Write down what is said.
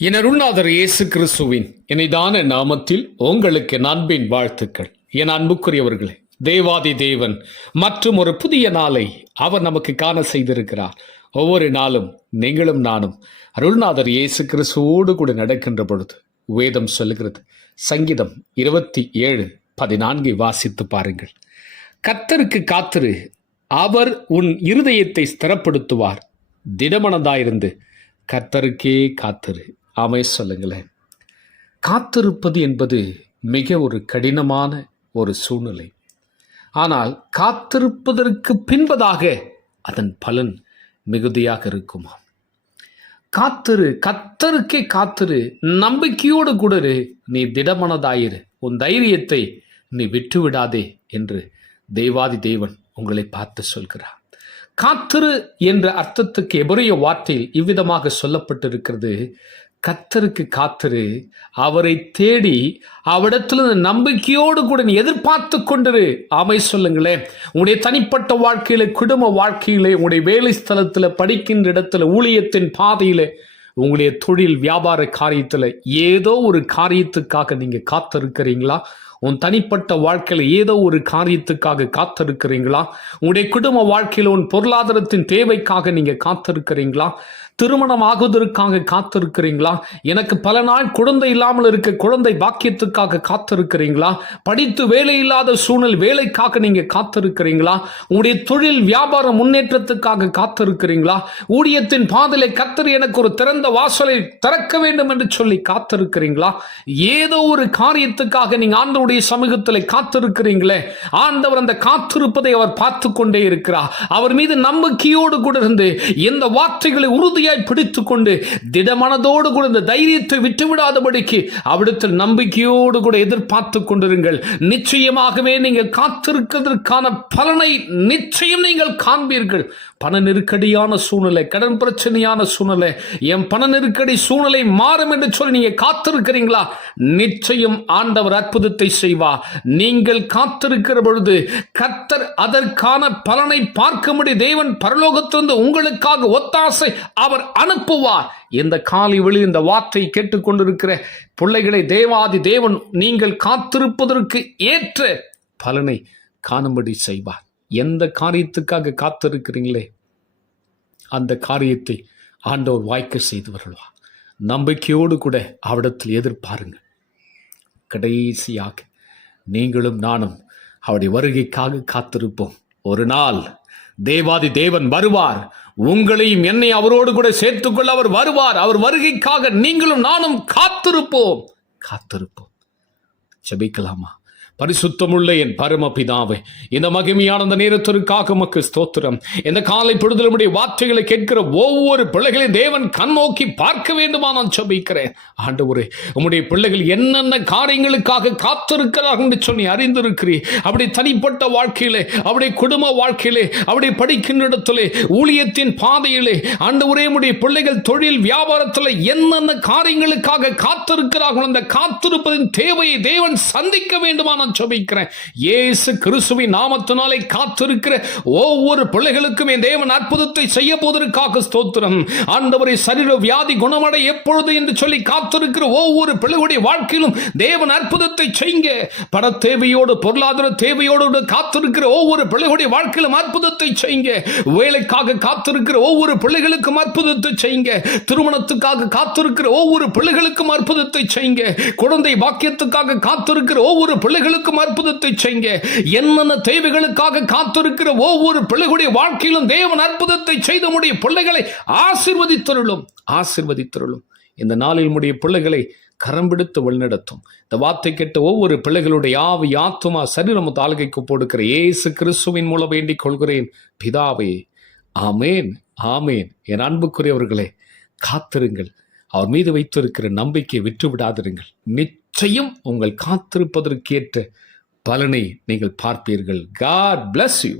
என் அருள்நாதர் இயேசு கிறிஸ்துவின் இனிதான நாமத்தில் உங்களுக்கு அன்பின் வாழ்த்துக்கள். என் அன்புக்குரியவர்களே, தேவாதி தேவன் மற்றும் ஒரு புதிய நாளை அவர் நமக்கு காண செய்திருக்கிறார். ஒவ்வொரு நாளும் நீங்களும் நானும் அருள்நாதர் இயேசு கிறிஸ்துவோடு கூட நடக்கின்ற பொழுது வேதம் சொல்லுகிறது. சங்கீதம் 27:14 வாசித்து பாருங்கள். கர்த்தருக்கு காத்திரு, அவர் உன் இருதயத்தை ஸ்திரப்படுத்துவார். திடமனதாயிருந்து கர்த்தருக்கே காத்திரு. ஆமை சொல்லுங்களேன். காத்திருப்பது என்பது மிக ஒரு கடினமான ஒரு சூழ்நிலை. ஆனால் காத்திருப்பதற்கு பின்பதாக அதன் பலன் மிகுதியாக இருக்குமா? காத்திரு, கர்த்தருக்கே காத்திரு, நம்பிக்கையோடு கூட நீ திடமனதாயிரு, உன் தைரியத்தை நீ விட்டுவிடாதே என்று தேவாதி தேவன் உங்களை பார்த்து சொல்கிறார். காத்திரு என்ற அர்த்தத்துக்கு எபிரேய வார்த்தையில் இவ்விதமாக சொல்லப்பட்டிருக்கிறது. கர்த்தருக்கு காத்திரு, அவரை தேடி அவரிடத்தில் நம்பிக்கையோடு கூட நீ எதிர்பார்த்து கொண்டிரு. ஆமை சொல்லுங்களேன். உங்களுடைய தனிப்பட்ட வாழ்க்கையில, குடும்ப வாழ்க்கையிலே, உங்களுடைய வேலை ஸ்தலத்தில், படிக்கின்ற இடத்துல, ஊழியத்தின் பாதையில, உங்களுடைய தொழில் வியாபார காரியத்தில் ஏதோ ஒரு காரியத்துக்காக நீங்க காத்திருக்கிறீங்களா? உன் தனிப்பட்ட வாழ்க்கையில் ஏதோ ஒரு காரியத்துக்காக காத்திருக்கிறீங்களா? உங்களுடைய குடும்ப வாழ்க்கையில் உன் பொருளாதாரத்தின் தேவைக்காக நீங்க காத்திருக்கிறீங்களா? திருமணம் ஆகுவதற்காக காத்திருக்கிறீங்களா? எனக்கு பல நாள் குழந்தை இல்லாமல் இருக்க குழந்தை பாக்கியத்துக்காக காத்திருக்கிறீங்களா? படித்து வேலை இல்லாத சூழ்நிலை வேலைக்காக நீங்க காத்திருக்கிறீங்களா? உங்களுடைய தொழில் வியாபார முன்னேற்றத்துக்காக காத்திருக்கிறீங்களா? ஊழியத்தின் பாதையிலே கர்த்தர் எனக்கு ஒரு திறந்த வாசலை திறக்க வேண்டும் என்று சொல்லி காத்திருக்கிறீங்களா? ஏதோ ஒரு காரியத்துக்காக நீங்க ஆண்டவருடைய சமூகத்தில் காத்திருக்கிறீங்களே, ஆண்டவர் அந்த காத்திருப்பதை அவர் பார்த்து கொண்டே இருக்கிறார். அவர் மீது நம்பிக்கையோடு கூட இருந்து இந்த வார்த்தைகளை உறுதியாய் பிடித்துக் கொண்டு திடமனதோடு கூட இந்த தைரியத்தை விட்டுவிடாதபடிக்கு அவிடத்தில் நம்பிக்கையோடு கூட எதிர்பார்த்து கொண்டிருங்கள். நிச்சயமாகவே நீங்கள் காத்திருக்கிறதற்கான பலனை நிச்சயம் நீங்கள் காண்பீர்கள். பண நெருக்கடியான சூழ்நிலை, கடன் பிரச்சனையான சூழ்நிலை, என் பண நெருக்கடி சூழ்நிலை மாறும் என்று சொல்லி நீங்க காத்திருக்கிறீங்களா? நிச்சயம் ஆண்டவர் அற்புதத்தை செய்வார். நீங்கள் காத்திருக்கிற பொழுது கர்த்தர் அதற்கான பலனை பார்க்கும்படி தேவன் பரலோகத்திலிருந்து உங்களுக்காக ஒத்தாசை அவர் அனுப்புவார். இந்த காலை வெளி இந்த வார்த்தை கேட்டுக்கொண்டிருக்கிற பிள்ளைகளை, தேவாதி தேவன் நீங்கள் காத்திருப்பதற்கு ஏற்ற பலனை காணும்படி செய்வார். எந்த காரியத்துக்காக காத்திருக்கிறீங்களே அந்த காரியத்தை ஆண்டவர் வாய்க்க செய்து வருவார். நம்பிக்கையோடு கூட அவரிடத்தில் எதிர்பாருங்க. கடைசியாக நீங்களும் நானும் அவருடைய வருகைக்காக காத்திருப்போம். ஒரு நாள் தேவாதி தேவன் வருவார். உங்களையும் என்னை அவரோடு கூட சேர்த்துக்கொள்ள அவர் வருவார். அவர் வருகைக்காக நீங்களும் நானும் காத்திருப்போம். ஜெபிக்கலாமா? பரிசுத்தமுள்ள என் பரமபிதாவே, இந்த மகிமையான அந்த நேரத்திற்காக உமக்கு ஸ்தோத்திரம். இந்த காலை பொழுதில் உம்முடைய வார்த்தைகளை கேட்கிற ஒவ்வொரு பிள்ளைகளையும் தேவன் கண் நோக்கி பார்க்க வேண்டுமா நான் ஜெபிக்கிறேன். ஆண்டவரே, உம்முடைய பிள்ளைகள் என்னென்ன காரியங்களுக்காக காத்திருக்கிறார்கள் என்று சொல்லி அறிந்திருக்கிறீர். அப்படி தனிப்பட்ட வாழ்க்கையிலே, அவருடைய குடும்ப வாழ்க்கையிலே, அவருடைய படிக்கின்ற இடத்திலே, ஊழியத்தின் பாதையிலே, ஆண்டவரே, உம்முடைய பிள்ளைகள் தொழில் வியாபாரத்தில் என்னென்ன காரியங்களுக்காக காத்திருக்கிறார்கள், அந்த காத்திருப்பதின் தேவையை தேவன் சந்திக்க வேண்டுமா ஜெபிக்கிறேன். இயேசு கிறிஸ்துவின் நாமத்தினாலே காத்திருக்கிற ஒவ்வொரு பிள்ளைகளுக்கும் என் தேவன் அற்புதத்தை செய்ய போவதற்காக ஸ்தோத்திரம். ஆண்டவரே, சரீர வியாதி குணமடைய எப்பொழுது என்று சொல்லி காத்திருக்கிற ஒவ்வொரு பிள்ளைகளுடைய வாழ்க்கையிலும் தேவன் அற்புதத்தை செய்யுங்க. பண தேவையோடு, பொருளாதார தேவையோடு காத்திருக்கிற ஒவ்வொரு பிள்ளைகளுடைய வாழ்க்கையிலும் அற்புதத்தை செய்யுங்க. வேலைக்காக காத்திருக்கிற ஒவ்வொரு பிள்ளைகளுக்கும் அற்புதத்தை செய்யுங்க. திருமணத்துக்காக காத்திருக்கிற ஒவ்வொரு பிள்ளைகளுக்கும் அற்புதத்தை செய்யுங்க. குழந்தை பாக்கியத்துக்காக காத்திருக்கிற ஒவ்வொரு பிள்ளைகளுக்கும் அற்புதத்தை செய்யுங்க. என்னென்ன தேவைகளுக்காக காத்திருக்கிற ஒவ்வொரு பிள்ளைகளுடைய வாழ்க்கையிலும் தேவன் அற்புதத்தை செய்த முடிய பிள்ளைகளை ஆசீர்வதித்தருளும். இந்த நாளில் முடிய பிள்ளைகளை கரம் பிடித்து வழிநடத்தும். இந்த வார்த்தை கேட்ட ஒவ்வொரு பிள்ளைகளுடைய ஆவி, ஆத்துமா, சரீரம் தாழ்கைக்கு போடுக்கிற இயேசு கிறிஸ்துவின் மூலம் வேண்டிக் கொள்கிறேன் பிதாவே. ஆமேன், ஆமேன். என் அன்புக்குரியவர்களே, காத்திருங்கள். அவர் மீது வைத்திருக்கிற நம்பிக்கை விட்டு விடாதிருங்கள். நிச்சயம் உங்கள் காத்திருப்பதற்கேற்ற பலனை நீங்கள் பார்ப்பீர்கள். God bless you.